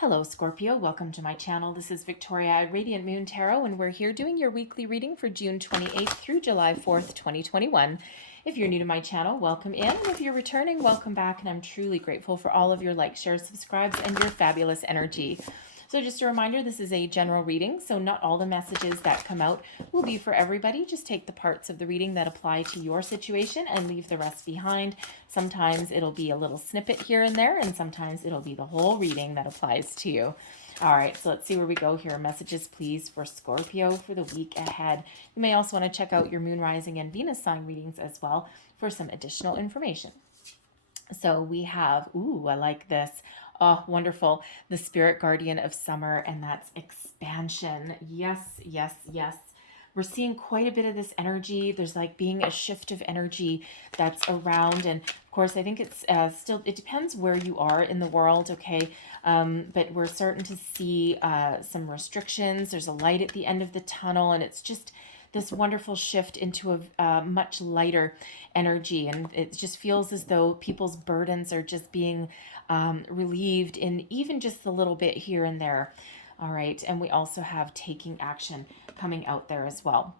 Hello, Scorpio. Welcome to my channel. This is Victoria, Radiant Moon Tarot, and we're here doing your weekly reading for June 28th through July 4th, 2021. If you're new to my channel, welcome in. And if you're returning, welcome back. And I'm truly grateful for all of your likes, shares, subscribes, and your fabulous energy. So just a reminder, this is a general reading, so not all the messages that come out will be for everybody. Just take the parts of the reading that apply to your situation and leave the rest behind. Sometimes it'll be a little snippet here and there, and sometimes it'll be the whole reading that applies to you. All right, so let's see where we go here. Messages, please, for Scorpio for the week ahead. You may also want to check out your moon, rising, and Venus sign readings as well for some additional information. So we have, ooh, I like this. Oh, wonderful. The spirit guardian of summer, and that's expansion. Yes, yes, yes. We're seeing quite a bit of this energy. There's like being a shift of energy that's around. And of course, I think it's still, it depends where you are in the world, okay? But we're starting to see some restrictions. There's a light at the end of the tunnel, and it's just this wonderful shift into a much lighter energy. And it just feels as though people's burdens are just being relieved in even just a little bit here and there. All right. And we also have taking action coming out there as well.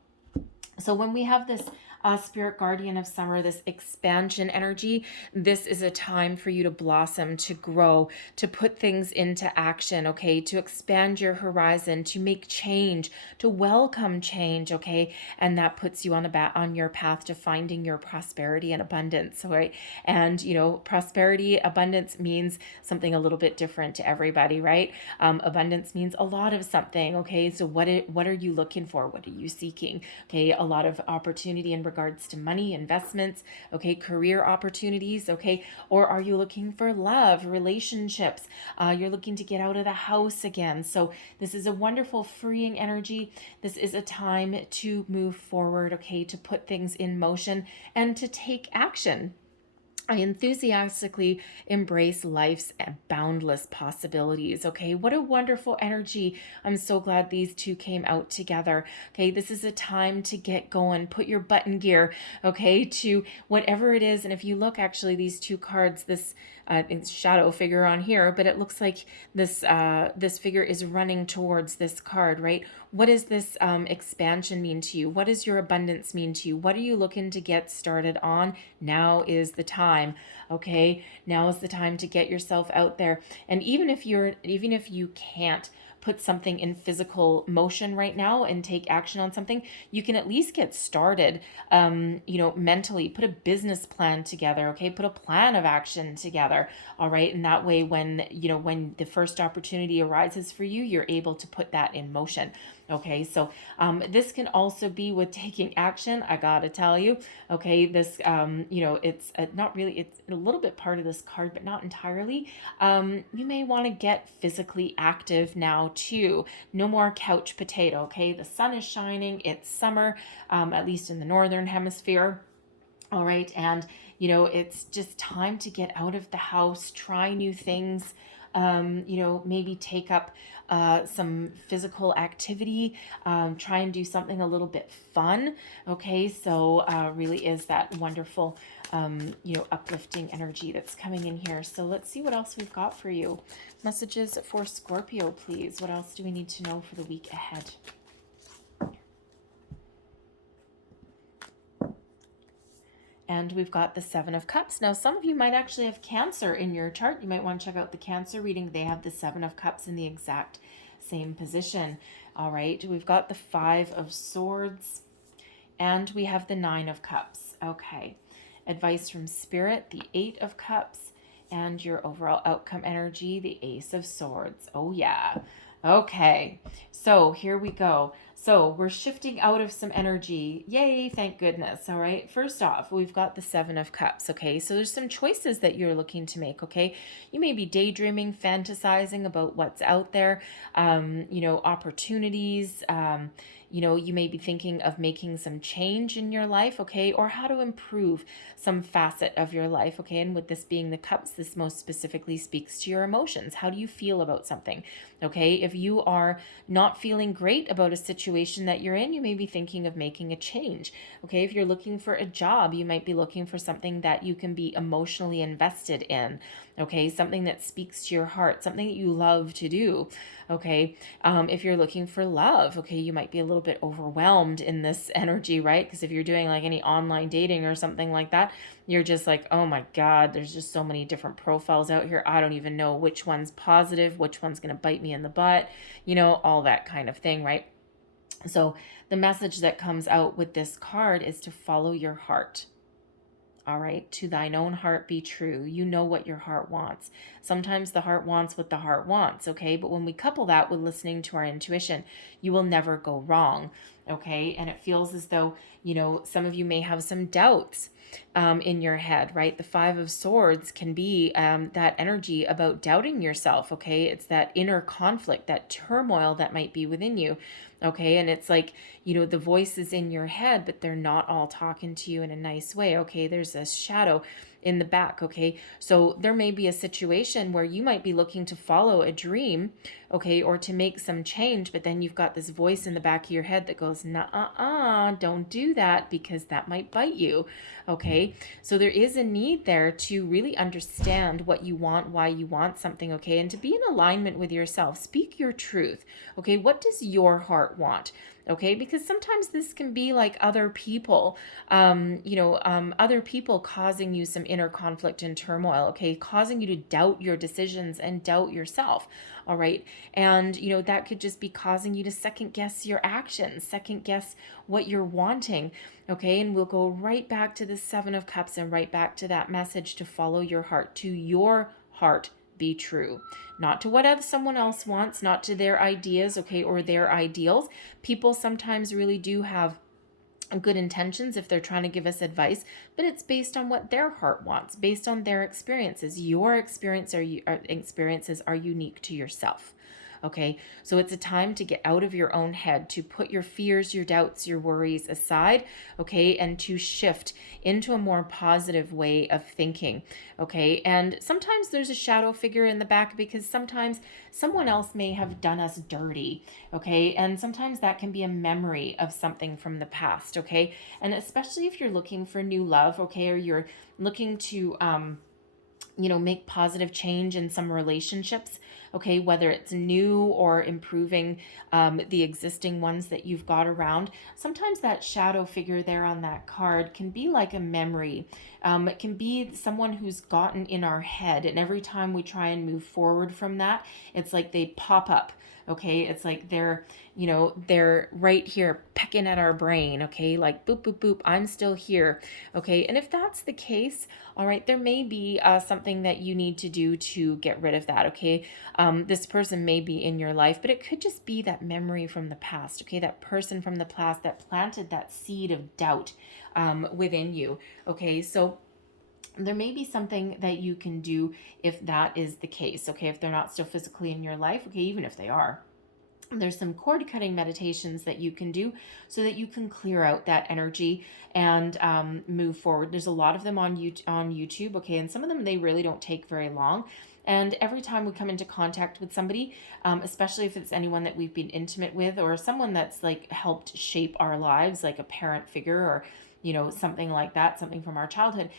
So when we have this spirit guardian of summer, this expansion energy, this is a time for you to blossom, to grow, to put things into action, okay? To expand your horizon, to make change, to welcome change, okay? And that puts you on your path to finding your prosperity and abundance, right? And, you know, prosperity, abundance means something a little bit different to everybody, right? Abundance means a lot of something, okay? So what are you looking for? What are you seeking? Okay, a lot of opportunity in regards to money, investments, okay, career opportunities, okay, or are you looking for love, relationships? You're looking to get out of the house again. So this is a wonderful freeing energy. This is a time to move forward, okay, to put things in motion and to take action. I enthusiastically embrace life's boundless possibilities. Okay, what a wonderful energy. I'm so glad these two came out together. Okay, this is a time to get going. Put your butt in gear, okay, to whatever it is. And if you look, actually, these two cards, this it's shadow figure on here, but it looks like this this figure is running towards this card, right? What does this expansion mean to you? What does your abundance mean to you? What are you looking to get started on? Now is the time, okay? Now is the time to get yourself out there. And even if you can't put something in physical motion right now and take action on something, you can at least get started, mentally. Put a business plan together, okay? Put a plan of action together, all right? And that way, when the first opportunity arises for you, you're able to put that in motion. Okay, so this can also be with taking action. I gotta tell you, okay, this, it's not really, it's a little bit part of this card, but not entirely. You may want to get physically active now too. No more couch potato, okay? The sun is shining, it's summer, at least in the northern hemisphere. All right, and it's just time to get out of the house, try new things. Maybe take up some physical activity, try and do something a little bit fun. Okay, so really is that wonderful, uplifting energy that's coming in here. So let's see what else we've got for you. Messages for Scorpio, please. What else do we need to know for the week ahead? And we've got the Seven of Cups. Now, some of you might actually have Cancer in your chart. You might want to check out the Cancer reading. They have the Seven of Cups in the exact same position. All right, we've got the Five of Swords, and we have the Nine of Cups. Okay, advice from Spirit, the Eight of Cups, and your overall outcome energy, the Ace of Swords. Oh, yeah. Okay, so here we go. So we're shifting out of some energy. Yay, thank goodness. All right, first off, we've got the Seven of Cups. Okay, so there's some choices that you're looking to make. Okay, you may be daydreaming, fantasizing about what's out there, opportunities. You may be thinking of making some change in your life, okay, or how to improve some facet of your life, okay. And with this being the cups, this most specifically speaks to your emotions. How do you feel about something, okay? If you are not feeling great about a situation that you're in, you may be thinking of making a change, okay? If you're looking for a job, you might be looking for something that you can be emotionally invested in, okay? Something that speaks to your heart, something that you love to do, okay? If you're looking for love, okay, you might be a little bit overwhelmed in this energy, right? Because if you're doing like any online dating or something like that, you're just like, oh my God, there's just so many different profiles out here. I don't even know which one's positive, which one's going to bite me in the butt, all that kind of thing, right? So the message that comes out with this card is to follow your heart. All right, to thine own heart be true. You know what your heart wants. Sometimes the heart wants what the heart wants, okay? But when we couple that with listening to our intuition, you will never go wrong, okay? And it feels as though, some of you may have some doubts in your head, right? The Five of Swords can be that energy about doubting yourself, okay? It's that inner conflict, that turmoil that might be within you, okay? And it's like, the voices in your head, but they're not all talking to you in a nice way, okay? There's a shadow in the back, okay? So there may be a situation where you might be looking to follow a dream, okay, or to make some change, but then you've got this voice in the back of your head that goes, nah, don't do that because that might bite you, okay? So there is a need there to really understand what you want, why you want something, okay? And to be in alignment with yourself. Speak your truth, okay? What does your heart want? Okay, because sometimes this can be like other people, other people causing you some inner conflict and turmoil, okay, causing you to doubt your decisions and doubt yourself, all right? And, that could just be causing you to second guess your actions, second guess what you're wanting, okay? And we'll go right back to the Seven of Cups and right back to that message to follow your heart, to your heart be true, not to what someone else wants, not to their ideas, okay, or their ideals. People sometimes really do have good intentions if they're trying to give us advice, but it's based on what their heart wants, based on their experiences. Your experiences are unique to yourself. Okay, so it's a time to get out of your own head, to put your fears, your doubts, your worries aside, okay, and to shift into a more positive way of thinking, okay? And sometimes there's a shadow figure in the back because sometimes someone else may have done us dirty, okay? And sometimes that can be a memory of something from the past, okay? And especially if you're looking for new love, okay, or you're looking to, make positive change in some relationships, okay, whether it's new or improving the existing ones that you've got around. Sometimes that shadow figure there on that card can be like a memory. It can be someone who's gotten in our head, and every time we try and move forward from that, it's like they pop up. Okay, it's like they're right here pecking at our brain, okay, like boop, boop, boop, I'm still here, okay? And if that's the case, all right, there may be something that you need to do to get rid of that, okay? This person may be in your life, but it could just be that memory from the past, okay? That person from the past that planted that seed of doubt within you, okay? So there may be something that you can do if that is the case, okay? If they're not still physically in your life, okay, even if they are. There's some cord cutting meditations that you can do so that you can clear out that energy and move forward. There's a lot of them on YouTube, okay? And some of them, they really don't take very long. And every time we come into contact with somebody, especially if it's anyone that we've been intimate with or someone that's like helped shape our lives, like a parent figure or something like that, something from our childhood,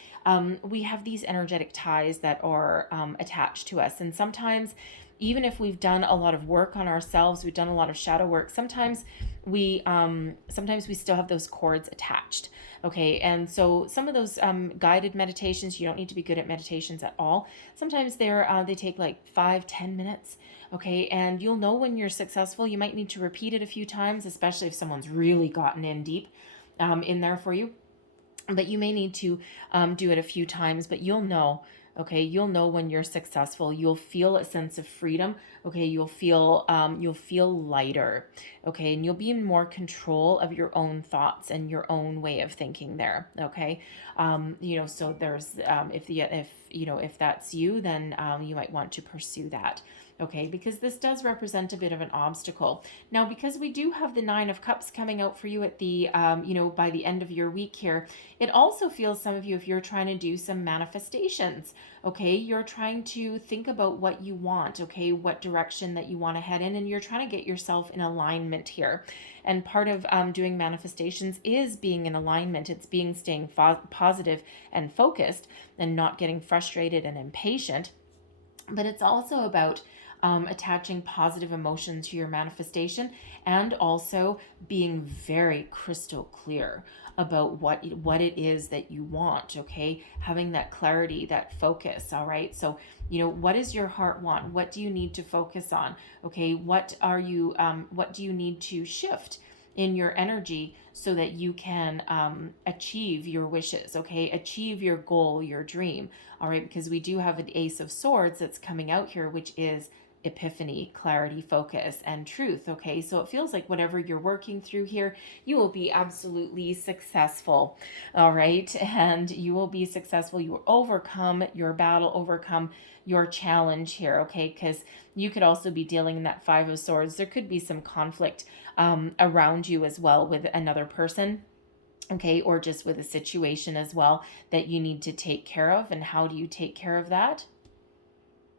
we have these energetic ties that are attached to us. And sometimes, even if we've done a lot of work on ourselves, we've done a lot of shadow work, sometimes we still have those cords attached. Okay, and so some of those guided meditations, you don't need to be good at meditations at all. Sometimes they take like 5-10 minutes. Okay, and you'll know when you're successful. You might need to repeat it a few times, especially if someone's really gotten in deep in there for you. But you may need to do it a few times, but you'll know. Okay, you'll know when you're successful. You'll feel a sense of freedom. Okay, you'll feel lighter. Okay, and you'll be in more control of your own thoughts and your own way of thinking there. Okay, so there's if that's you, then you might want to pursue that. Okay, because this does represent a bit of an obstacle. Now, because we do have the Nine of Cups coming out for you at the, by the end of your week here, it also feels some of you, if you're trying to do some manifestations, okay, you're trying to think about what you want, okay, what direction that you want to head in, and you're trying to get yourself in alignment here. And part of doing manifestations is being in alignment. It's staying positive and focused and not getting frustrated and impatient. But it's also about attaching positive emotion to your manifestation, and also being very crystal clear about what it is that you want. Okay, having that clarity, that focus. All right, so what does your heart want? What do you need to focus on? Okay, what do you need to shift in your energy so that you can achieve your wishes? Okay, achieve your goal, your dream. All right, because we do have an Ace of Swords that's coming out here, which is epiphany, clarity, focus, and truth. Okay, so it feels like whatever you're working through here, you will be absolutely successful. All right, and you will be successful. You will overcome your battle, overcome your challenge here. Okay, because you could also be dealing in that Five of Swords. There could be some conflict around you as well with another person. Okay, or just with a situation as well that you need to take care of. And how do you take care of that?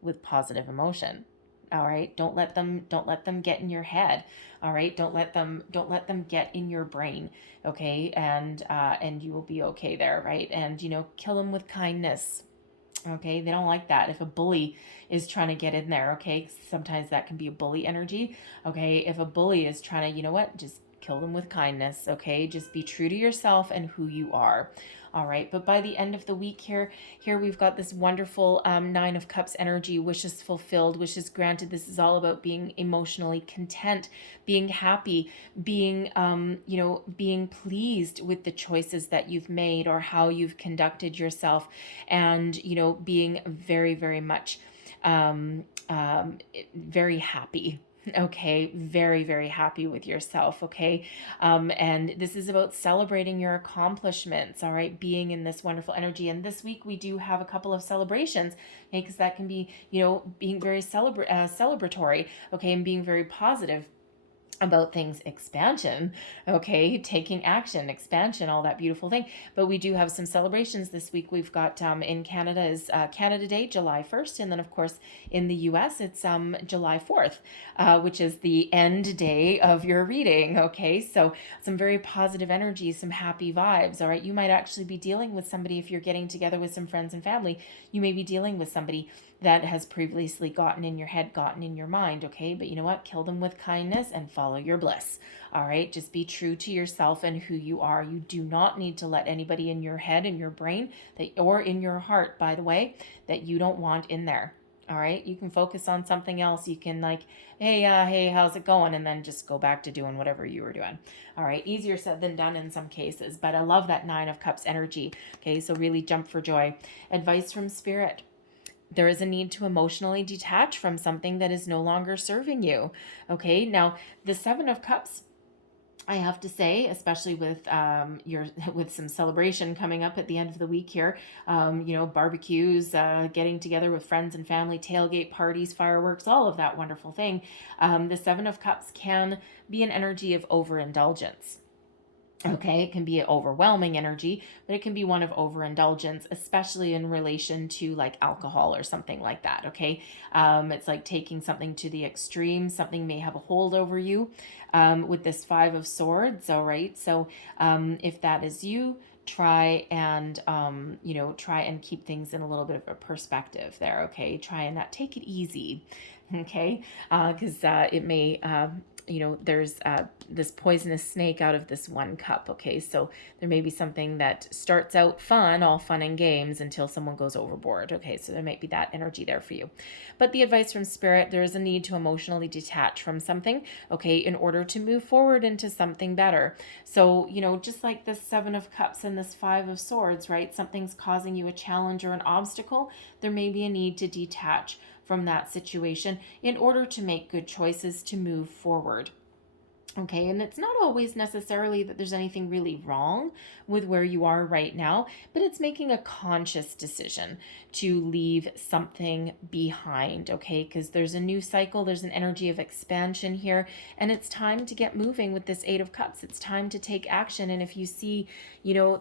With positive emotion. All right, don't let them get in your head. All right, don't let them get in your brain. Okay, and you will be okay there, right? And kill them with kindness. Okay, they don't like that. If a bully is trying to get in there, okay, sometimes that can be a bully energy. Okay, if a bully is trying to, just kill them with kindness. Okay, just be true to yourself and who you are. All right, but by the end of the week here we've got this wonderful Nine of Cups energy, wishes fulfilled, wishes granted. This is all about being emotionally content, being happy, being being pleased with the choices that you've made or how you've conducted yourself, and being very, very much very happy. Okay, very, very happy with yourself. Okay, and this is about celebrating your accomplishments. All right, being in this wonderful energy. And this week we do have a couple of celebrations, okay, because that can be being very celebratory. Okay, and being very positive about things. Expansion, okay, taking action, expansion, all that beautiful thing. But we do have some celebrations this week. We've got in Canada is Canada Day, July 1st, and then of course in the US it's July 4th, which is the end day of your reading. Okay, so some very positive energy, some happy vibes. All right, you might actually be dealing with somebody, if you're getting together with some friends and family, you may be dealing with somebody that has previously gotten in your head, gotten in your mind. Okay, but you know what, kill them with kindness and follow your bliss. All right, just be true to yourself and who you are. You do not need to let anybody in your head, in your brain, or in your heart, by the way, that you don't want in there. All right, you can focus on something else. You can hey, how's it going, and then just go back to doing whatever you were doing. All right, easier said than done in some cases, but I love that Nine of Cups energy. Okay, so really jump for joy. Advice from Spirit: there is a need to emotionally detach from something that is no longer serving you. Okay, now the Seven of Cups, I have to say, especially with with some celebration coming up at the end of the week here, barbecues, getting together with friends and family, tailgate parties, fireworks, all of that wonderful thing. The Seven of Cups can be an energy of overindulgence. Okay, it can be an overwhelming energy, but it can be one of overindulgence, especially in relation to like alcohol or something like that. Okay, it's like taking something to the extreme. Something may have a hold over you with this Five of Swords. All right, so if that is you, try and try and keep things in a little bit of a perspective there. Okay, try and not take it easy. Okay, because it may there's this poisonous snake out of this one cup. Okay, so there may be something that starts out fun, all fun and games, until someone goes overboard. Okay, so there might be that energy there for you. But the advice from Spirit: there is a need to emotionally detach from something, okay, in order to move forward into something better. So just like this Seven of Cups and this Five of Swords, right? Something's causing you a challenge or an obstacle. There may be a need to detach from that situation in order to make good choices to move forward. Okay, and it's not always necessarily that there's anything really wrong with where you are right now, but it's making a conscious decision to leave something behind, okay? Because there's a new cycle, there's an energy of expansion here, and it's time to get moving with this Eight of Cups. It's time to take action. And if you see,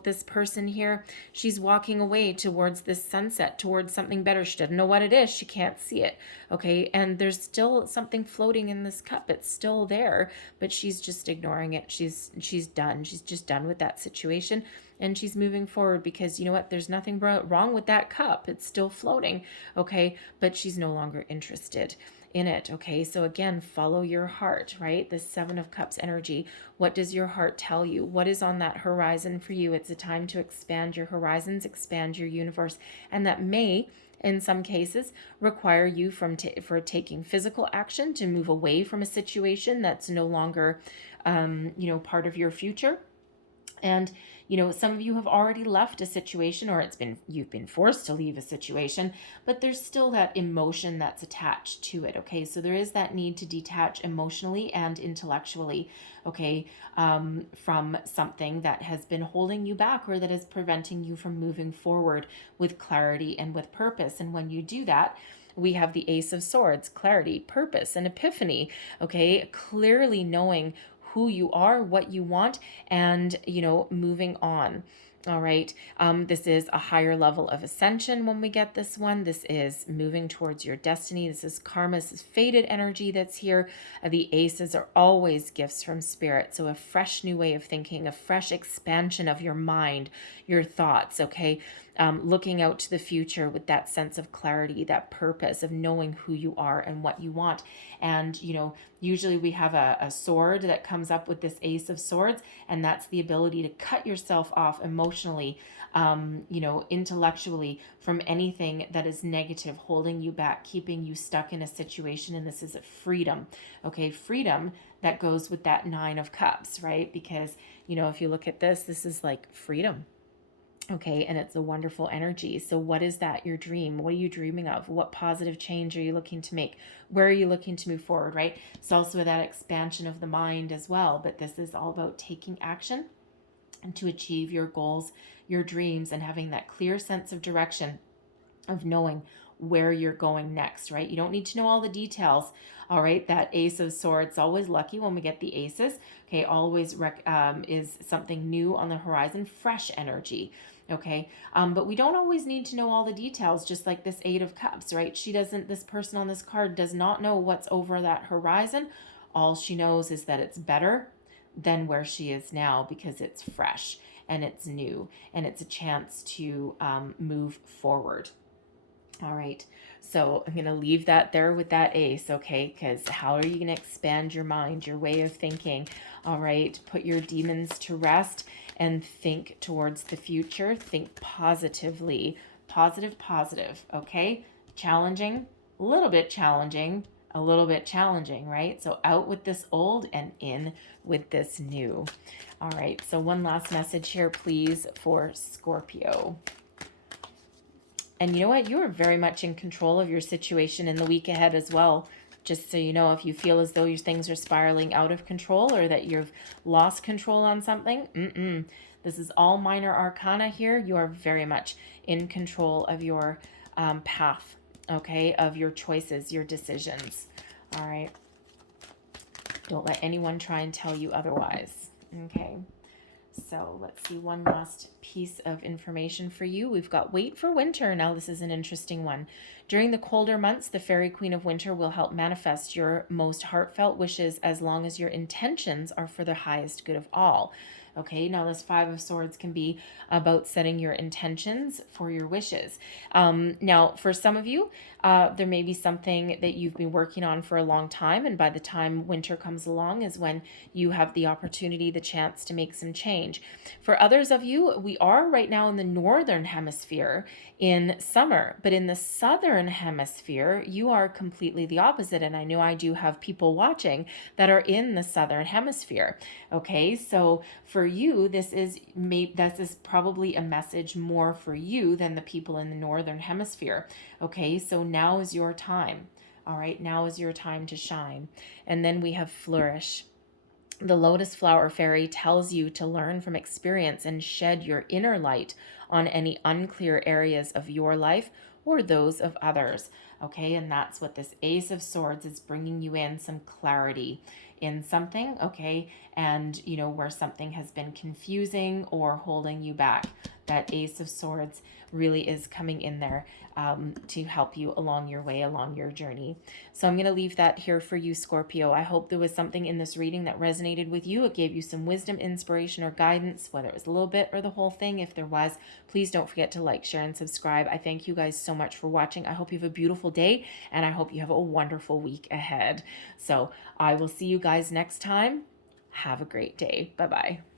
this person here, she's walking away towards this sunset, towards something better. She doesn't know what it is, she can't see it, okay? And there's still something floating in this cup. It's still there, but she's just ignoring it. She's done. She's just done with that situation, and she's moving forward because you know what? There's nothing wrong with that cup. It's still floating, okay? But she's no longer interested in it, okay? So again, follow your heart, right? The Seven of Cups energy. What does your heart tell you? What is on that horizon for you? It's a time to expand your horizons, expand your universe, and that may, in some cases, require you for taking physical action to move away from a situation that's no longer, part of your future. And some of you have already left a situation, or you've been forced to leave a situation, but there's still that emotion that's attached to it. Okay, so there is that need to detach emotionally and intellectually, okay, from something that has been holding you back or that is preventing you from moving forward with clarity and with purpose. And when you do that, we have the Ace of Swords, clarity, purpose, and epiphany. Okay, clearly knowing who you are, what you want, and, moving on. All right. This is a higher level of ascension when we get this one. This is moving towards your destiny. This is karma. This is fated energy that's here. The aces are always gifts from spirit. So a fresh new way of thinking, a fresh expansion of your mind, your thoughts, okay? Looking out to the future with that sense of clarity, that purpose of knowing who you are and what you want. And, usually we have a sword that comes up with this Ace of Swords, and that's the ability to cut yourself off emotionally, intellectually from anything that is negative, holding you back, keeping you stuck in a situation. And this is a freedom, okay? Freedom that goes with that Nine of Cups, right? Because, if you look at this is like freedom. Okay, and it's a wonderful energy. So what is that, your dream? What are you dreaming of? What positive change are you looking to make? Where are you looking to move forward, right? It's also that expansion of the mind as well, but this is all about taking action and to achieve your goals, your dreams, and having that clear sense of direction of knowing where you're going next, right? You don't need to know all the details. All right, that Ace of Swords, always lucky when we get the aces. Okay, always is something new on the horizon, fresh energy. Okay, but we don't always need to know all the details, just like this Eight of Cups, right? This person on this card does not know what's over that horizon. All she knows is that it's better than where she is now because it's fresh and it's new and it's a chance to move forward. All right, so I'm going to leave that there with that ace, okay? Because how are you going to expand your mind, your way of thinking? All right, put your demons to rest and think towards the future. Think positively. Positive, okay? Challenging, a little bit challenging, right? So out with this old and in with this new. All right, so one last message here, please, for Scorpio. And you know what? You are very much in control of your situation in the week ahead as well. Just so you know, if you feel as though your things are spiraling out of control or that you've lost control on something, this is all minor arcana here. You are very much in control of your path, okay, of your choices, your decisions. All right. Don't let anyone try and tell you otherwise, okay? So let's see, one last piece of information for you. We've got wait for winter. Now this is an interesting one. During the colder months, the fairy queen of winter will help manifest your most heartfelt wishes as long as your intentions are for the highest good of all. Okay, now this Five of Swords can be about setting your intentions for your wishes. Now, for some of you, there may be something that you've been working on for a long time, and by the time winter comes along is when you have the opportunity, the chance to make some change. For others of you, we are right now in the northern hemisphere in summer, but in the southern hemisphere, you are completely the opposite. And I know I do have people watching that are in the southern hemisphere. Okay, so for you, this is probably a message more for you than the people in the northern hemisphere. Okay, so now is your time. All right, now is your time to shine. And then we have flourish. The lotus flower fairy tells you to learn from experience and shed your inner light on any unclear areas of your life or those of others. Okay, and that's what this Ace of Swords is bringing you in, some clarity in something, okay, and where something has been confusing or holding you back. that Ace of Swords really is coming in there to help you along your way, along your journey. So I'm going to leave that here for you, Scorpio. I hope there was something in this reading that resonated with you. It gave you some wisdom, inspiration, or guidance, whether it was a little bit or the whole thing. If there was, please don't forget to like, share, and subscribe. I thank you guys so much for watching. I hope you have a beautiful day, and I hope you have a wonderful week ahead. So I will see you guys next time. Have a great day. Bye-bye.